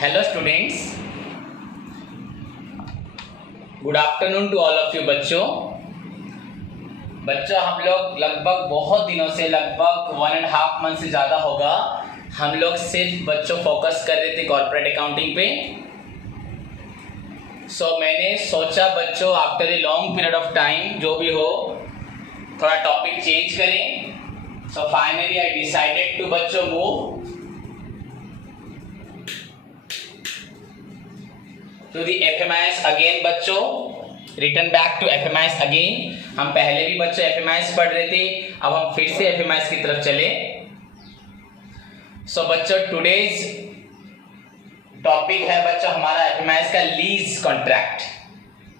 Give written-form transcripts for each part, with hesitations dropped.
Hello students, good afternoon to all of you. बच्चों हम लोग लगभग बहुत दिनों से, लगभग 1.5 मंथ से ज़्यादा होगा, हम लोग सिर्फ बच्चों फोकस कर रहे थे कॉर्पोरेट अकाउंटिंग पे। मैंने सोचा बच्चों after a long period of time जो भी हो थोड़ा टॉपिक चेंज करें। फाइनली आई डिसाइडेड टू बच्चों move to the FMIS again. बच्चों return back to FMIS again. हम पहले भी बच्चों FMIS पढ़ रहे थे, अब हम फिर से FMIS की तरफ चले। बच्चों टुडेज टॉपिक है बच्चों हमारा FMIS का लीज कॉन्ट्रैक्ट,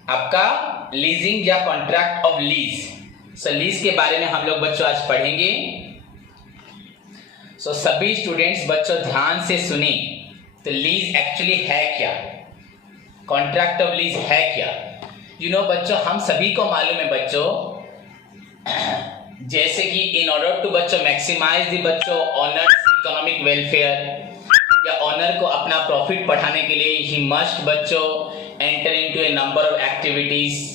आपका लीजिंग या कॉन्ट्रैक्ट ऑफ लीज। लीज के बारे में हम लोग बच्चों आज पढ़ेंगे। सभी स्टूडेंट्स बच्चों ध्यान से सुने। तो लीज एक्चुअली है क्या, कॉन्ट्रैक्ट ऑफ लीज है क्या? बच्चों हम सभी को मालूम है बच्चों, जैसे कि इन ऑर्डर टू बच्चों मैक्सिमाइज द बच्चों ऑनर्स इकोनॉमिक वेलफेयर, या ऑनर को अपना प्रॉफिट बढ़ाने के लिए ही मस्ट बच्चों enter into a number of activities.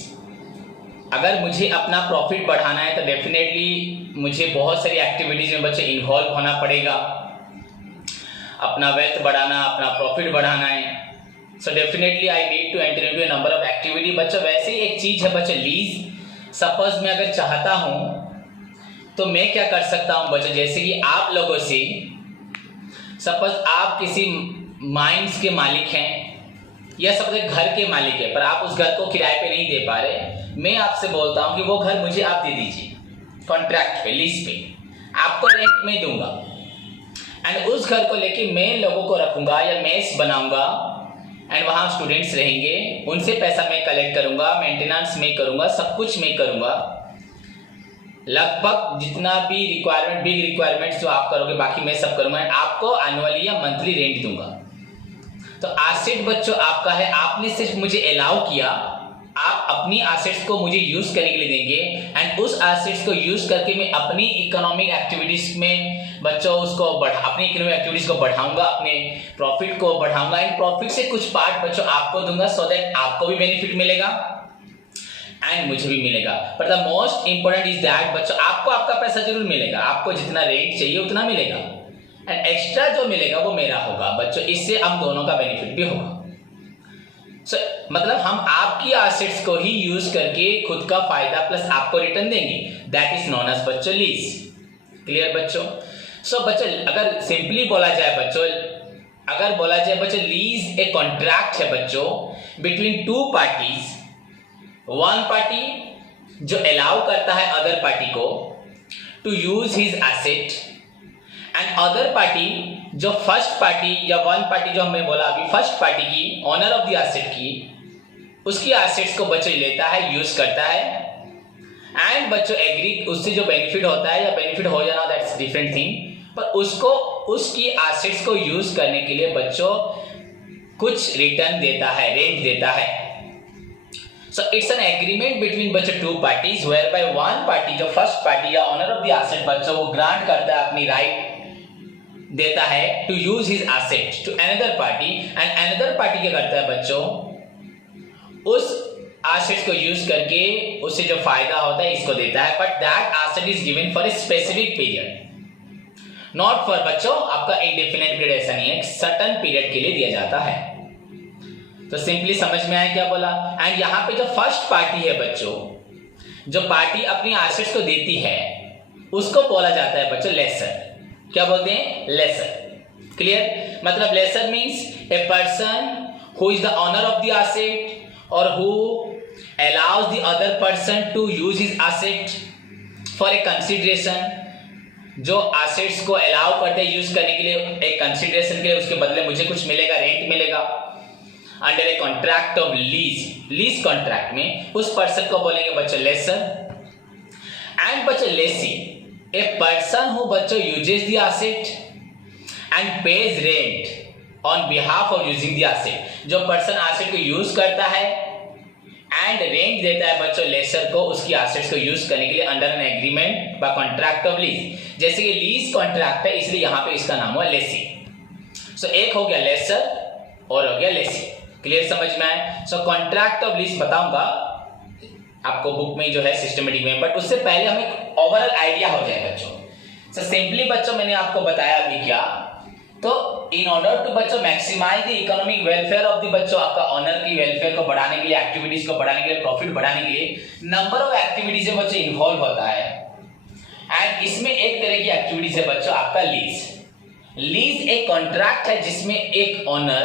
अगर मुझे अपना प्रॉफिट बढ़ाना है तो डेफिनेटली मुझे बहुत सारी एक्टिविटीज में बच्चों इन्वॉल्व होना पड़ेगा। अपना वेल्थ बढ़ाना, अपना प्रॉफिट बढ़ाना है, definitely I need to enter into a number of activity. बच्चों वैसे ही एक चीज है बच्चों लीज। सपोज मैं अगर चाहता हूं तो मैं क्या कर सकता हूं बच्चों, जैसे कि आप लोगों से सपोज आप किसी माइंस के मालिक हैं या सपोज घर के मालिक है, पर आप उस घर को किराए पे नहीं दे पा रहे। मैं आपसे बोलता हूं कि वो घर मुझे आप दे दीजिए कॉन्ट्रैक्ट पे, लीज पे, आपको रेंट में दूंगा। एंड उस घर को लेके मैं लोगों को रखूंगा या मेस बनाऊंगा एंड वहाँ स्टूडेंट्स रहेंगे, उनसे पैसा मैं कलेक्ट करूंगा, मेंटेनेंस मैं करूंगा, सब कुछ मैं करूंगा। लगभग जितना भी रिक्वायरमेंट, बिग रिक्वायरमेंट्स जो आप करोगे बाकी मैं सब करूंगा। आपको एनुअली या मंथली रेंट दूंगा। तो एसेट बच्चों आपका है, आपने सिर्फ मुझे अलाउ किया, आप अपनी एसेट्स को मुझे यूज करने के लिए देंगे एंड उस एसेट्स को यूज करके मैं अपनी इकोनॉमिक एक्टिविटीज में बच्चों उसको अपनी इकोनॉमिक एक्टिविटीज को बढ़ाऊंगा, अपने प्रॉफिट को बढ़ाऊंगा एंड प्रॉफिट से कुछ पार्ट बच्चों आपको दूंगा, सो दैट आपको भी बेनिफिट मिलेगा एंड मुझे भी मिलेगा। But the most important is that बच्चों आपको आपका पैसा जरूर मिलेगा, आपको जितना रेंट चाहिए उतना मिलेगा एंड एक्स्ट्रा जो मिलेगा वो मेरा होगा बच्चों। इससे हम दोनों का बेनिफिट भी होगा। मतलब हम आपकी एसेट्स को ही यूज करके खुद का फायदा प्लस आपको रिटर्न देंगे। दैट इज नोन एज बच्चों लीज। क्लियर बच्चों? बच्चों अगर सिंपली बोला जाए बच्चों लीज एक कॉन्ट्रैक्ट है बच्चों between two parties. One party जो अलाउ करता है अदर पार्टी को to use his asset and other party जो फर्स्ट पार्टी या वन पार्टी जो हमने बोला अभी, फर्स्ट पार्टी की ऑनर ऑफ द एसेट की, उसकी एसेट्स को बच्चों लेता है, यूज करता है एंड बच्चों एग्री, उससे जो बेनिफिट होता है या बेनिफिट हो जाना दैट्स डिफरेंट थिंग, पर उसको उसकी एसेट्स को यूज करने के लिए बच्चों कुछ रिटर्न देता है, रेंट देता है। इट्स एन एग्रीमेंट बिटवीन बच्चों two parties whereby one party जो फर्स्ट पार्टी या ऑनर ऑफ द एसेट बच्चों वो ग्रांट करता है, अपनी राइट देता है to use his asset to another party and another party क्या करता है बच्चों, उस एसेट्स को यूज करके उससे जो फायदा होता है इसको देता है। But that asset is given for a specific period, not for बच्चों आपका इंडेफिनिट पीरियड, ऐसा नहीं है, सर्टेन पीरियड के लिए दिया जाता है। तो सिंपली समझ में आया क्या बोला? एंड यहाँ पे जो फर्स्ट पार्टी है बच्चों, जो पार्टी अपनी एसेट्स को देती है उसको बोला जाता है बच्चों लेसर। क्या बोलते हैं? लेसर। क्लियर? मतलब lessor means a person who is the owner of the asset और who allows the other person to use his asset for a consideration. जो एसेट्स को अलाउ करते हैं यूज करने के लिए एक कंसिडरेशन के लिए, उसके बदले मुझे कुछ मिलेगा, रेंट मिलेगा under A contract of lease. Lease contract में उस पर्सन को बोलेंगे बच्चों लेसर एंड बच्चों लेसी ए पर्सन हु बच्चों uses the asset and page rent on behalf of using the asset. जो पर्सन एसेट को यूज करता है एंड रेंट देता है बच्चों लेसर को उसकी एसेट्स को यूज करने के लिए under an agreement by contract of lease. जैसे कि लीज कॉन्ट्रैक्ट है इसलिए यहाँ पे इसका नाम हुआ लेसी। एक हो गया लेसर और हो गया लेसी। क्लियर समझ में आए? सो कॉन्ट्रैक्ट ऑफ लीज बताऊंगा आपको बुक में जो है सिस्टमेटिक में, बट उससे पहले हमें ओवरऑल आइडिया हो जाए बच्चों। सो सिंपली बच्चों मैंने आपको बताया अभी क्या, तो इन ऑर्डर टू बच्चों maximize the economic welfare of the बच्चों, आपका ऑनर की वेलफेयर को बढ़ाने के लिए, एक्टिविटीज को बढ़ाने के लिए, प्रॉफिट बढ़ाने के लिए नंबर ऑफ एक्टिविटीज में बच्चों इन्वॉल्व होता है। एंड इसमें एक तरह की एक्टिविटीज है बच्चों आपका लीज। लीज एक कॉन्ट्रैक्ट है जिसमें एक ऑनर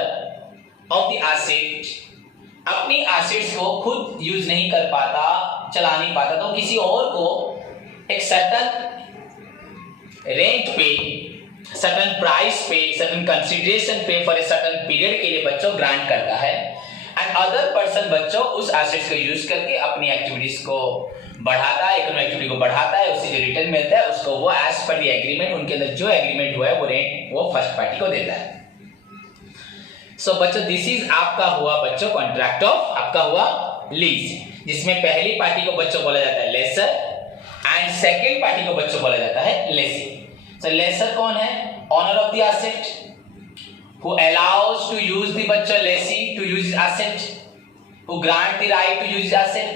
ऑफ द एसेट अपनी एसेट्स को खुद यूज नहीं कर पाता, चला नहीं पाता, तो किसी और को एक सर्टेन रेंट पे, सर्टेन प्राइस पे, सर्टेन कंसीडरेशन पे फॉर ए सर्टेन पीरियड के लिए बच्चों ग्रांट करता है। एंड अदर पर्सन बच्चों उस एसेट्स को यूज करके अपनी एक्टिविटीज को बढ़ाता है, इकोनॉमिक एक्टिविटी को बढ़ाता है, उससे जो रिटर्न मिलता है उसको वो एज पर द एग्रीमेंट, उनके अंदर जो एग्रीमेंट हुआ है वो रेंट वो फर्स्ट पार्टी को देता है। सो बच्चों दिस इज आपका हुआ बच्चों कॉन्ट्रैक्ट ऑफ आपका हुआ लीज, जिसमें पहली पार्टी को बच्चों बोला जाता है लेसर एंड सेकेंड पार्टी को बच्चों बोला जाता है लेसी। सो लेसर कौन है? Owner of the asset who allows to use the बच्चों lessee to use asset, who grant the right to use asset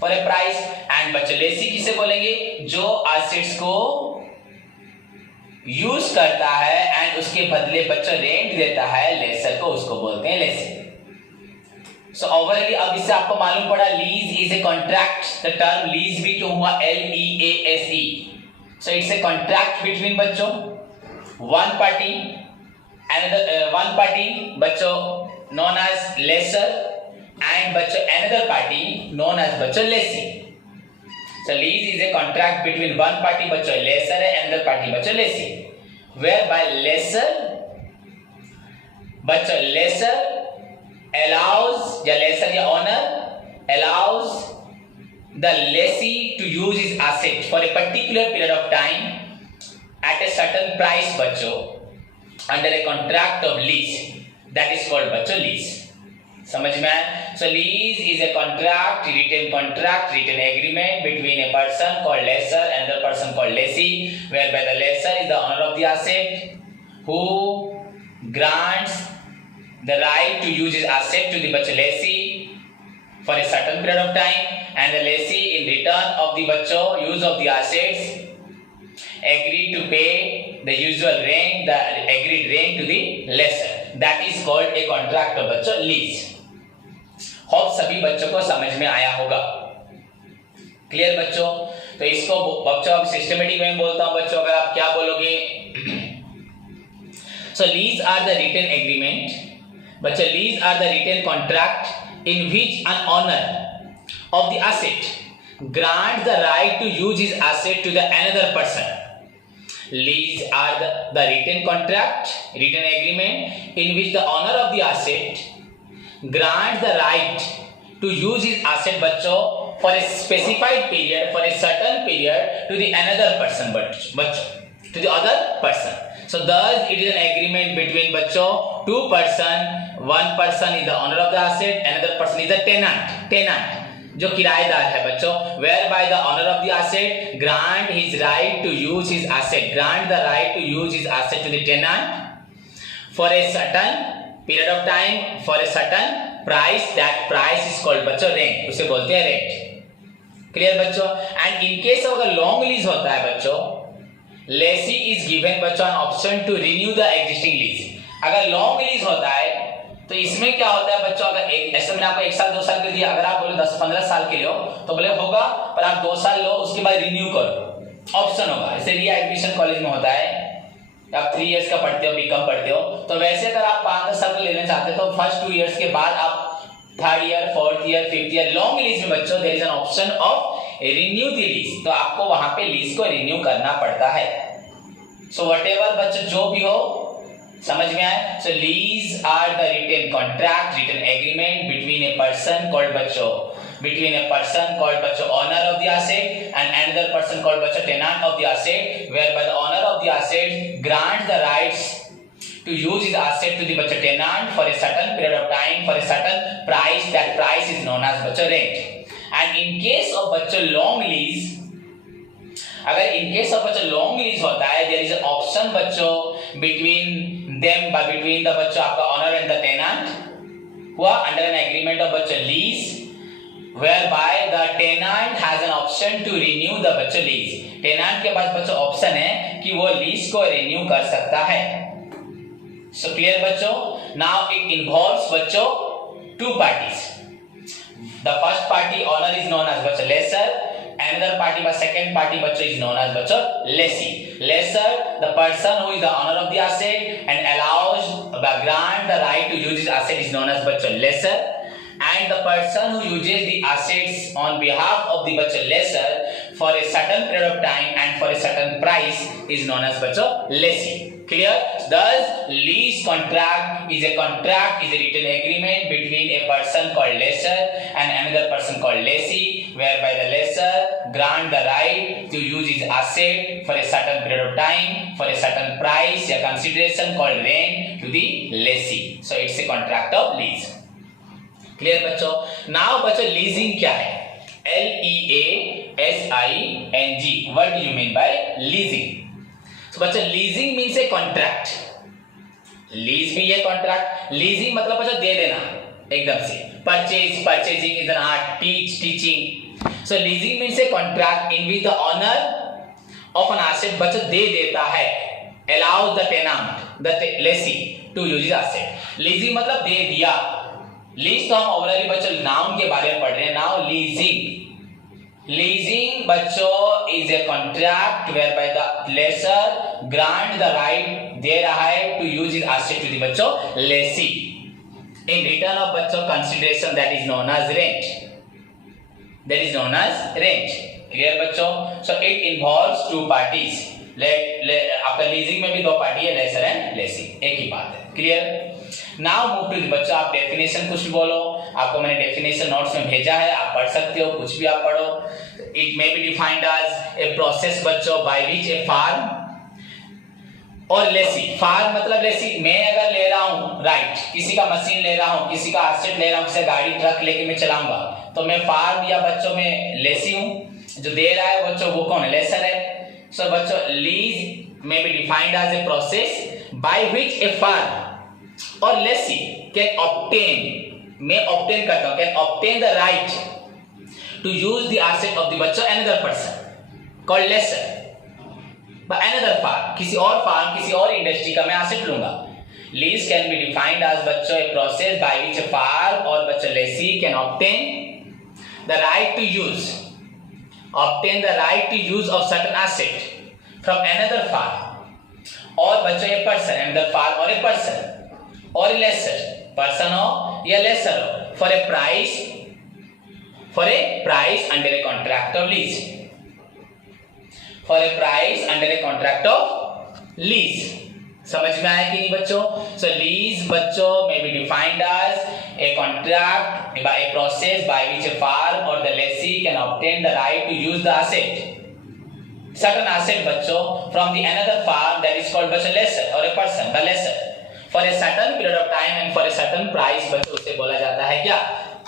for a price. And बच्चों लेसी किसे बोलेंगे? जो एसेट्स को यूज करता है एंड उसके बदले बच्चों रेंट देता है लेसर को, उसको बोलते हैं लेसी। सो ओवरऑली अब इससे आपको मालूम पड़ा lease is a contract. The term lease भी क्यों हुआ? LEASE। So it's a contract between बच्चों वन पार्टी वन पार्टी बच्चों नोन एज लेसर एंड बच्चों अनदर पार्टी नोन एज बच्चों Lesi. So lease is a contract between one party बच्चों lesser है, another party बच्चों lessee, whereby lesser बच्चों lesser allows या lesser या owner allows the lessee to use his asset for a particular period of time at a certain price बच्चों under a contract of lease, that is called बच्चों lease। समझ में आया? So lease is a contract, written agreement between a person called lessor and another person called lessee, whereby the lessor is the owner of the asset who grants the right to use his asset to the lessee for a certain period of time, and the lessee in return of the use of the assets agree to pay the usual rent, the agreed rent to the lessor. That is called a contract of lease। Hope सभी बच्चों को समझ में आया होगा। Clear बच्चों? तो इसको बच्चों अब सिस्टमेटिक में बोलता हूं बच्चों, अगर आप क्या बोलोगे? So lease are the written agreement बच्चों, lease are the written contract in which an owner of the asset grant the right to use his asset to the another person. Lease are the written contract, written agreement in which the owner of the asset grant the right to use his asset बच्चों for a specified period, for a certain period to the another person बच्चों, to the other person। So thus it is an agreement between बच्चों two person, one person is the owner of the asset, another person is the tenant जो किराएदार है बच्चों, whereby the owner of the asset grant his right to use his asset, grant the right to use his asset to the tenant for a certain period of time for a certain price, that price is called बच्चों rent, उसे बोलते हैं rent. Clear बच्चों? And in case अगर long lease होता है बच्चों, lessee is given बच्चों an option to renew the existing lease. अगर लॉन्ग लीज होता है तो इसमें क्या होता है बच्चों, अगर ऐसे मैंने आपको 1 साल 2 साल के दिया, अगर आप बोले 10-15 साल के लिए हो तो बोले होगा, पर आप 2 साल लो उसके बाद रिन्यू करो, ऑप्शन होगा। जैसे रीएडमिशन कॉलेज में होता है, आप 3 इयर्स का पढ़ते हो, बीकॉम पढ़ते हो, तो वैसे अगर आप 5-10 साल का लेना चाहते हो तो फर्स्ट 2 इयर्स के बाद आप 3rd year 4th year 5th year long lease में बच्चों there is an option of renew the lease, तो आपको वहां पे लीज को रिन्यू करना पड़ता है। सो व्हाटएवर बच्चों जो भी हो, समझ में आए? So lease are the written contract, written agreement between a person called बच्चों, between a person called बच्चों owner of the asset and another person called बच्चों tenant of the asset, whereby the owner of the asset grants the rights to use his asset to the बच्चों tenant for a certain period of time for a certain price, that price is known as बच्चों rent। and in case of बच्चों long lease, अगर in case of बच्चों long lease होता है, there is an option बच्चों between them, between the बच्चों आपका owner and the tenant, हुआ अंडर एन एग्रीमेंट ऑफ बच्चों lease whereby the tenant has an option to renew the बच्चों lease. टेनांट के पास बच्चों ऑप्शन है कि वो लीज को रिन्यू कर सकता है। सो क्लियर बच्चों। नाउ इट इन्वॉल्व्स बच्चों two parties. The first party owner is known as बच्चों lessor, another party by second party bachcho is known as bachcho lessee। Lessor, the person who is the owner of the asset and allows grant the right to use his asset is known as bachcho lessor, and the person who uses the assets on behalf of the bachcho lessor for a certain period of time and for a certain price is known as bachcho lessee। Clear? Thus lease contract is a written agreement between a person called lessor and another person called lessee, whereby the lessor grant the right to use his asset for a certain period of time for a certain price या consideration called rent to the lessee। So it's a contract of lease। Clear बच्चों। Now बच्चों leasing क्या है? Leasing। What do you mean by leasing? तो बच्चों leasing means a contract. Lease भी है contract. Leasing मतलब बच्चों दे देना एकदम से। Purchasing is an art, teaching. So leasing means a contract in which the owner of an asset बच्चों दे देता है, allows the tenant the lessee to use his asset. Leasing मतलब दे दिया। लीज तो हम ओवरऑली बच्चों नाउन के बारे में पढ़ रहे हैं। नाउ लीजिंग बच्चों is a contract whereby the lessor grant the right दे रहा है to use his asset to the बच्चों lessee in return of बच्चों consideration that is known as rent। Clear बच्चों। So it involves two parties। आपका leasing में भी दो party है, लेसर एंड लेसी, एक ही बात है। क्लियर। नाउ मूव टू बच्चों आप डेफिनेशन कुछ बोलो। आपको मैंने डेफिनेशन नोट्स में भेजा है, आप पढ़ सकते हो, कुछ भी आप पढ़ो। It may be defined as a process बच्चों बाय विच ए फार्म और लेसी। फार्म मतलब लेसी, मैं अगर ले रहा हूं राइट, किसी का मशीन ले रहा हूं, किसी का एसेट ले रहा हूं, किसी गाड़ी ट्रक लेके मैं चलाऊंगा, तो मैं फार्म या बच्चों में लेसी हूं। जो दे रहा है बच्चों वो कौन है? लेसर है। सो बच्चों lease may be defined as a process by which a firm or lessee can obtain, मैं obtain करता हूँ, can obtain the right to use the asset of the बच्चों another person called lessor by another firm, किसी और farm, किसी और industry का मैं एसेट लूंगा। Lease can be defined as बच्चों a process by which a firm or बच्चों lessee can obtain the right to use of certain asset from another firm और बच्चों ये person another firm और a person और a lessor, person हो या lessor हो, for a price under a contract of lease, समझ में आया कि नहीं बच्चों? So lease बच्चों may be defined as a contract by a process by which a firm or the lessee can obtain the right to use the certain asset बच्चों from the another firm that is called बच्चों lessor or a person, the lessor for a certain period of time and for a certain price बच्चों उसे बोला जाता है क्या?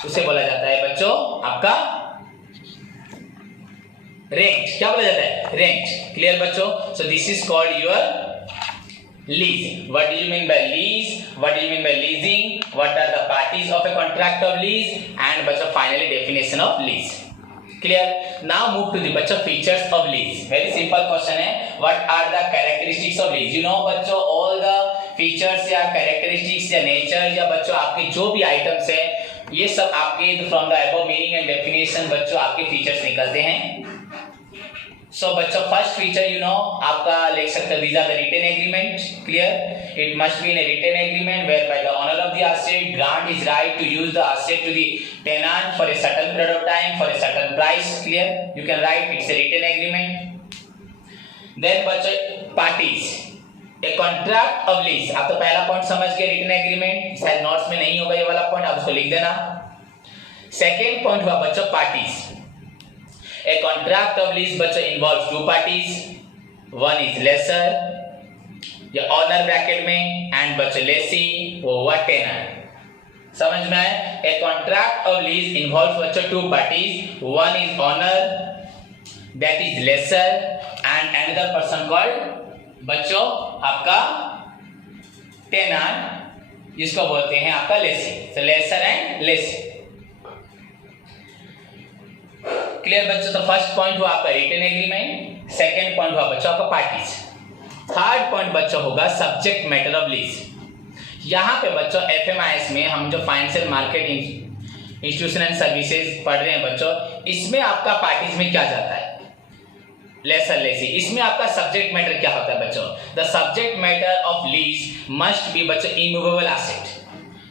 उसे बोला जाता है बच्चों आपका रेंट। क्या बोला जाता है? रेंट। क्लियर बच्चों। So this is called your lease। What do you mean by lease? What do you mean by leasing? What are the parties of a contract of lease? And बच्चों finally definition of lease। Clear? Now move to the बच्चों features of lease। Very simple question है। What are the characteristics of lease? You know बच्चों all the features या characteristics या nature या बच्चों आपके जो भी items है ये सब आपके from the above meaning and definition बच्चों आपके features निकलते हैं। So बच्चों first feature you know आपका लिख सकते हो these are the written agreement। Clear? It must be in a written agreement whereby the owner of the asset grant his right to use the asset to the tenant for a certain period of time for a certain price। Clear? You can write it's a written agreement। Then बच्चों parties a contract of lease। आप तो पहला point समझ गए written agreement, शायद notes में नहीं होगा ये वाला पॉइंट, आप उसको लिख देना। सेकेंड पॉइंट हुआ बच्चों parties। A contract of lease बच्चों involves two parties, one is lessor या owner ब्रैकेट में and बच्चों lessee वो हुआ tenant। समझ में आए? A contract of lease involves बच्चों two parties, one is owner that is lessor and another person called बच्चों आपका tenant इसको बोलते हैं आपका लेसी। तो लेसर एंड लेसी। क्लियर बच्चों? तो फर्स्ट पॉइंट हुआ आपका रिटन एग्रीमेंट, सेकंड पॉइंट हुआ बच्चों आपका पार्टीज, थर्ड पॉइंट बच्चों होगा सब्जेक्ट मैटर ऑफ लीज। यहाँ पे बच्चों एफएमआईएस में हम जो financial market institution and services पढ़ रहे हैं बच्चों, इसमें आपका पार्टीज में क्या जाता है? Lessor lessee. इसमें आपका सब्जेक्ट मैटर क्या होता है बच्चों? The subject matter of lease must be बच्चों इमूवेबल एसेट।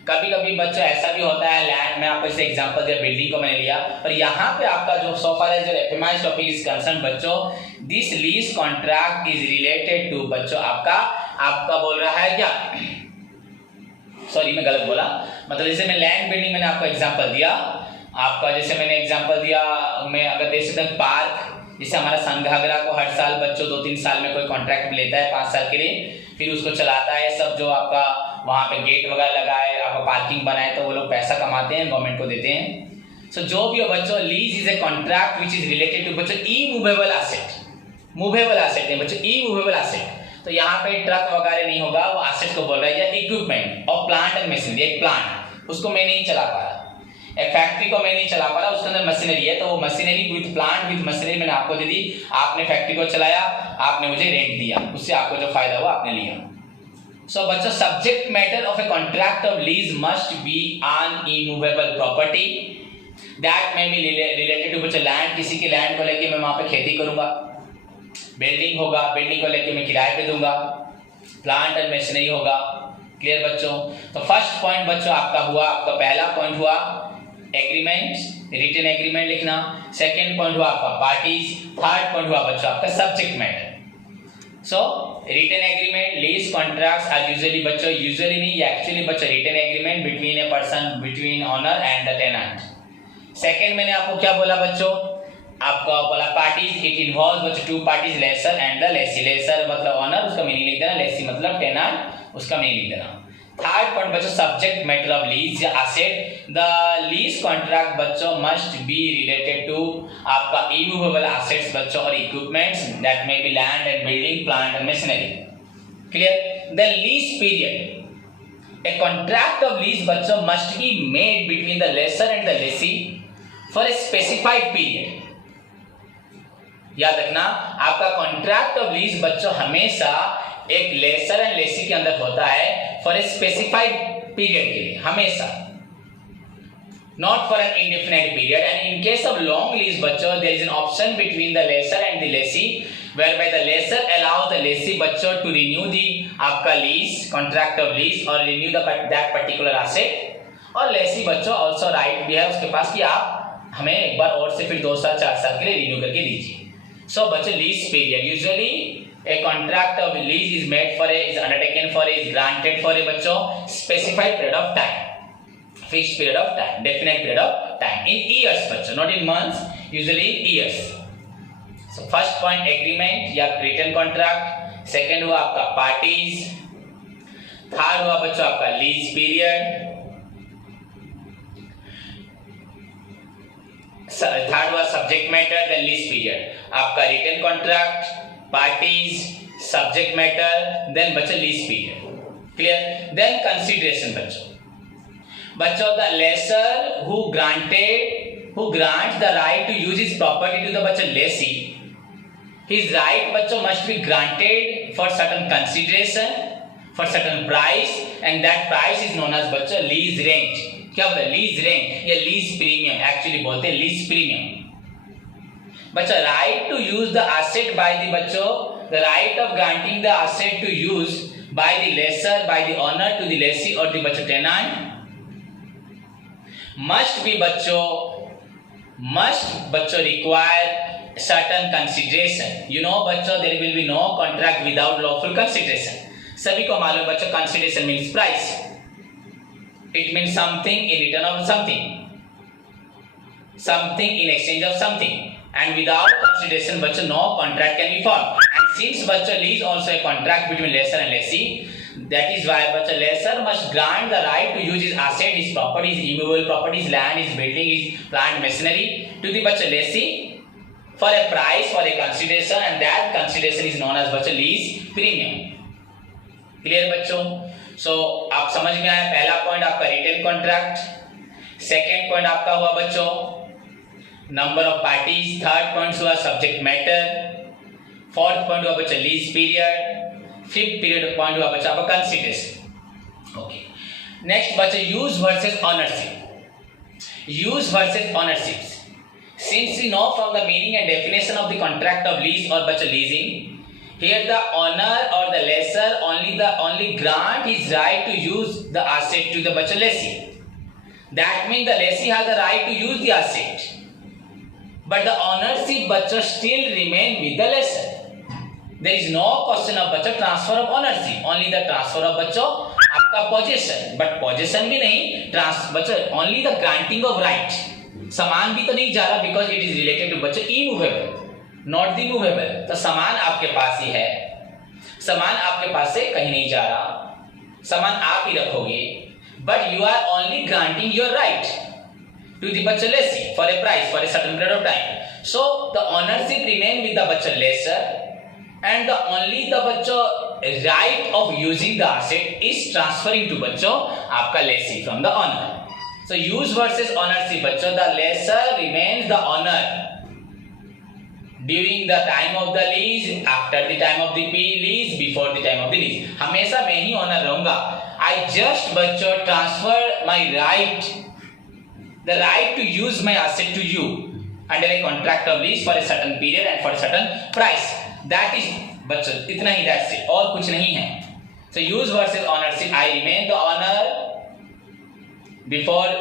कभी कभी बच्चों ऐसा भी होता है लैंड में, आपको जैसे एग्जांपल दिया, बिल्डिंग को मैंने लिया, पर यहाँ पे आपका जो so far as FMIS topic is concern बच्चों, this lease contract is related to बच्चों आपका बोल रहा है क्या, सॉरी मैं गलत बोला, मतलब जैसे मैं लैंड बिल्डिंग मैंने आपको एग्जांपल दिया, आपका जैसे मैंने एग्जांपल दिया, मैं अगर देख सकते हैं पार्क, जैसे हमारा संघागरा को हर साल बच्चों 2-3 साल में कोई कॉन्ट्रैक्ट लेता है 5 साल के लिए, फिर उसको चलाता है, सब जो आपका वहाँ पे गेट वगैरह लगाए, आपका पार्किंग बनाए, तो वो लोग पैसा कमाते हैं, गवर्नमेंट को देते हैं। सो जो भी हो बच्चों, lease is a contract which is related to बच्चों इमूवेबल एसेट। मूवेबल एसेट है बच्चों, इमूवेबल एसेट। तो यहाँ पे ट्रक वगैरह नहीं होगा, वो एसेट को बोल रहा है, या इक्विपमेंट और प्लांट एंड मशीनरी। एक प्लांट उसको मैं नहीं चला पा रहा, एक फैक्ट्री को मैं नहीं चला पा रहा, उसके अंदर मशीनरी है, तो वो machinery with plant with machinery मैंने आपको दे दी, आपने फैक्ट्री को चलाया, आपने मुझे रेंट दिया, उससे आपको जो फायदा हुआ आपने लिया। सो बच्चों subject matter of a contract of lease must be on immovable property that may be related to बच्चों लैंड, किसी के लैंड को लेके मैं वहां पे खेती करूंगा, बिल्डिंग होगा, बिल्डिंग को लेके मैं किराए पे दूंगा, प्लांट एंड मशीनरी होगा। क्लियर बच्चों? तो फर्स्ट पॉइंट बच्चों आपका हुआ, आपका पहला पॉइंट हुआ एग्रीमेंट, रिटन एग्रीमेंट लिखना, सेकंड पॉइंट हुआ आपका पार्टीज, थर्ड पॉइंट हुआ बच्चों आपका subject matter. So written agreement, lease contracts are usually बच्चों, यूजुअली नहीं एक्चुअली बच्चों, written agreement between a person, between owner and the tenant. Second मैंने आपको क्या बोला बच्चों, आपका बोला पार्टीज, इट इन्वॉल्व्स बच्चों two parties, lessor and the lessee. Lessor मतलब ओनर, उसका मीनिंग लिख देना, लेसी मतलब टेनेंट, उसका मीनिंग लिख देना। थर्ड पॉइंट बच्चों सब्जेक्ट मैटर ऑफ लीज या एसेट, द लीज कॉन्ट्रैक्ट बच्चों मस्ट बी रिलेटेड टू आपका इमूवेबल एसेट्स बच्चों और equipments that may be land and building, plant and machinery. Clear? The lease period, a contract of lease बच्चों must be made between the lessor and the lessee for a specified period. याद रखना, आपका contract of lease बच्चों हमेशा एक laser and Lesi के अंदर होता है फॉर ए स्पेसिफाइड पीरियड के लिए, हमेशा, not for an indefinite period. And in case of long lease बच्चों there is an option between the lessor and the lessee whereby the lessor allows the lessee बच्चों to renew the आपका lease, contract of lease और renew that particular asset, और लेसी बच्चों also right भी है उसके पास कि आप हमें एक बार और से फिर 2 साल 4 साल के लिए रिन्यू करके दीजिए। सो बच्चों lease period, usually a contract of lease is made for a, is undertaken for a, is granted for a बच्चों specified period of time, fixed period of time, definite period of time, in years बच्चों, not in months, usually in years. So first point agreement या written contract, second हुआ आपका parties, third हुआ बच्चों आपका lease period, third हुआ subject matter, then lease period, आपका written contract, parties, subject matter, then बच्चों lease period. Clear? Then consideration बच्चों the lessor who grants the right to use his property to the बच्चों lessee, his right बच्चों must be granted for certain consideration, for certain price, and that price is known as बच्चों lease rent. क्या बोला? Lease rent या lease premium, actually बोलते हैं lease premium. बच्चों right to use the asset by the बच्चों, the right of granting the asset to use by the lessor, by the owner to the lessee और the बच्चों tenant must be बच्चों require certain consideration. You know बच्चों there will be no contract without lawful consideration. सभी को मालूम है बच्चों consideration means price, it means something in return of something, something in exchange of something, and without consideration bachcho no contract can be formed. And since bachcho lease also a contract between lessor and lessee, that is why bachcho lessor must grant the right to use his asset, his property, his immovable property, his land, his building, his plant machinery to the bachcho lessee for a price, for a consideration, and that consideration is known as bachcho lease premium. Clear बच्चों? सो आप समझ में आया, पहला point आपका retail contract, second point आपका हुआ बच्चों number of parties, third point हुआ सब्जेक्ट मैटर, फोर्थ पॉइंट हुआ बच्चा lease period, fifth period point हुआ बच्चा आपका कंसीडरेशन। ओके, नेक्स्ट बच्चा use versus ownership. Use versus ownership, since we know from the meaning and definition of the contract of lease or bachcha leasing, here the owner or the lessor only grant his right to use the asset to the bachcha lessee. That means the lessee has the right to use the asset, but the ownership bachcha still remain with the lessor. There is no question of bachcha transfer of ownership, only the transfer of bachcha आपका possession, but possession भी नहीं, बच्चा only the granting of right. सामान भी तो नहीं जा रहा, because it is related to बच्चे इमूवेबल नॉट द मूवेबल। तो सामान आपके पास ही है, सामान आपके पास से कहीं नहीं जा रहा, सामान आप ही रखोगे, but you are only granting your right to the बच्चे lessee for a price for a certain period of time. So the ownership remain with the बच्चे lessor and the only the बच्चों right of using the asset is transferring to बच्चों आपका lessee from the owner. So use versus ownership बच्चों, the lessor remains the owner during the time of the lease, after the time of the lease, before the time of the lease. हमेशा मैं ही owner रहूंगा। I just बच्चों transfer my right, the right to use my asset to you under a contract of lease for a certain period and for a certain price. That is बच्चों इतना ही, that's it, और कुछ नहीं है। So use versus ownership, I remain the owner before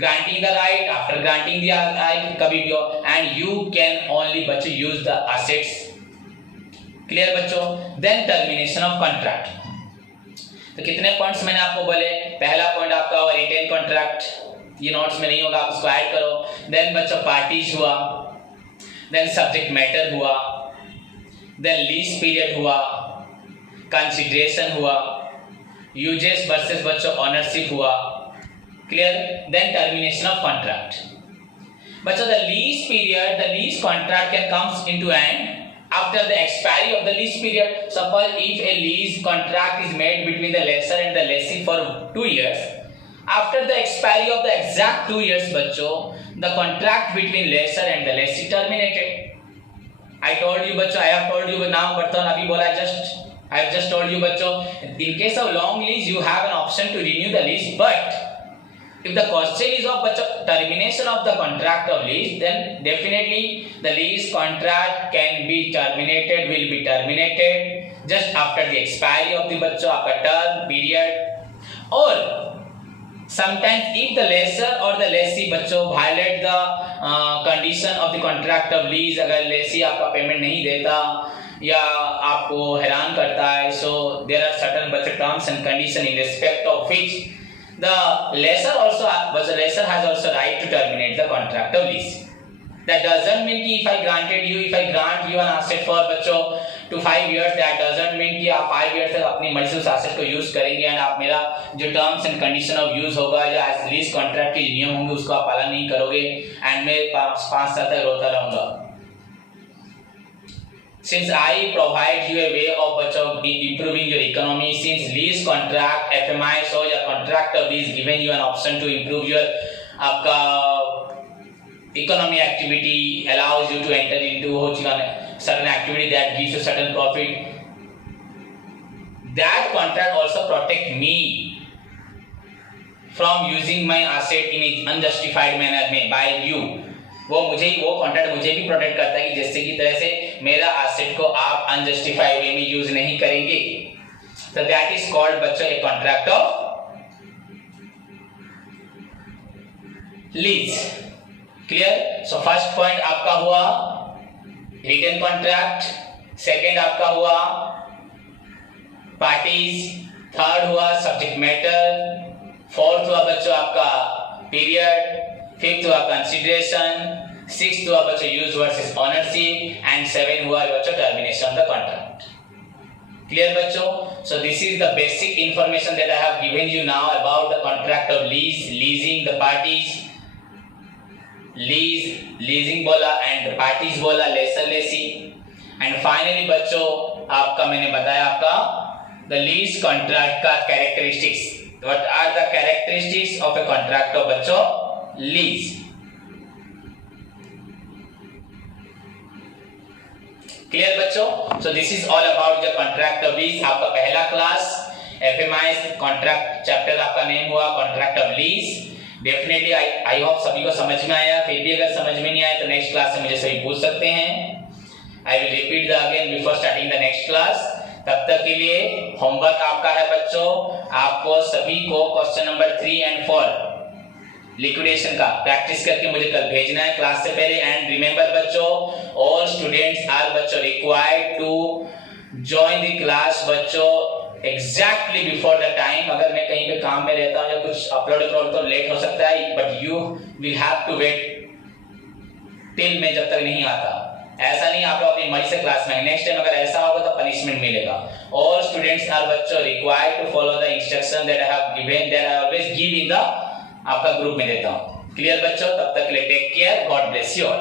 granting the right, after granting the right कभी भी हो, and you can only बच्चों use the assets। क्लियर बच्चों? Then termination of contract. तो कितने पॉइंट्स मैंने आपको बोले? पहला पॉइंट आपका हुआ रिटेन कॉन्ट्रैक्ट, ये नोट्स में नहीं होगा, आप उसको ऐड करो। देन बच्चों पार्टीज हुआ, देन सब्जेक्ट मैटर हुआ, देन लीज पीरियड हुआ, कंसिडरेशन हुआ, यूजेस वर्सेस बच्चों ऑनरशिप हुआ। Clear? Then termination of contract. But so the lease period, the lease contract can comes into end after the expiry of the lease period. Suppose if a lease contract is made between the lessor and the lessee for 2 years, after the expiry of the exact 2 years, बच्चों, the contract between lessor and the lessee terminated. I told you बच्चों, I have told you now, बर्तन अभी बोला I have just told you बच्चों, in case of long lease you have an option to renew the lease, but if the question is of termination of the contract of lease, then definitely the lease contract can be terminated, will be terminated just after the expiry of the बच्चों आपका term period, or sometimes if the lessor or the lessee बच्चों violate the condition of the contract of lease, अगर lessee आपका payment नहीं देता या आपको हैरान करता है, so there are certain बच्चों terms and condition in respect of which the lessor has also right to terminate the contract of lease. That doesn't mean कि if I grant you an asset for बच्चों to 5 years, that doesn't mean कि आप 5 years तक अपनी मर्जी से उस asset को use करेंगे and आप मेरा जो terms and condition of use होगा या lease contract के नियम होंगे उसको आप पालन नहीं करोगे and मैं 5 साल तक रोता रहूँगा। Since I provide you a way of improving your economy, since lease contract FMI so your contract of lease given you an option to improve your आपका economy activity, allows you to enter into certain activity that gives you certain profit. That contract also protect me from using my asset in an unjustified manner में by you. वो contract मुझे भी protect करता है कि जैसे की तरह से मेरा एसेट को आप अनजस्टिफाइड वे में यूज नहीं करेंगे। So that is called बच्चों a contract of lease. Clear? So first point आपका हुआ written contract, second आपका हुआ parties, third हुआ subject matter, fourth हुआ बच्चों आपका period, fifth हुआ consideration, sixth हुआ बच्चों use versus ownership, and seven हुआ बच्चों termination of the contract. Clear बच्चों? So this is the basic information that I have given you now about the contract of lease, leasing, the parties, leasing बोला and the parties बोला lessor lessee, and finally बच्चों आपका मैंने बताया आपका the lease contract का characteristics, what are the characteristics of a contract of बच्चों lease. Clear बच्चों? So this is all about the contract of lease. आपका पहला क्लास एफएमआई कॉन्ट्रैक्ट चैप्टर आपका नेम हुआ contract of lease. Definitely I hope सभी को समझ में आया। फिर भी अगर समझ में नहीं आया तो नेक्स्ट क्लास से मुझे सभी पूछ सकते हैं। I will repeat the again before starting the next class. तब तक के लिए होमवर्क आपका है बच्चों, आपको सभी को क्वेश्चन नंबर 3 and 4 लिक्विडेशन का प्रैक्टिस करके मुझे कल भेजना है क्लास से पहले। एंड रिमेंबर बच्चों, ऑल स्टूडेंट्स आर बच्चों required to join the class बच्चों एग्जैक्टली बिफोर द टाइम। अगर मैं कहीं पे काम में रहता हूँ या कुछ अपलोड करो तो लेट हो सकता है, but you will have to wait till मैं जब तक नहीं आता। ऐसा नहीं आप लोग अपनी मर्जी से क्लास में। नेक्स्ट टाइम अगर ऐसा होगा तो पनिशमेंट मिलेगा। ऑल स्टूडेंट्स आर बच्चों required to follow the instruction that I have given, that I always give in the आपका ग्रुप में देता हूँ। क्लियर बच्चों? तब तक के लिए take care, God bless you all.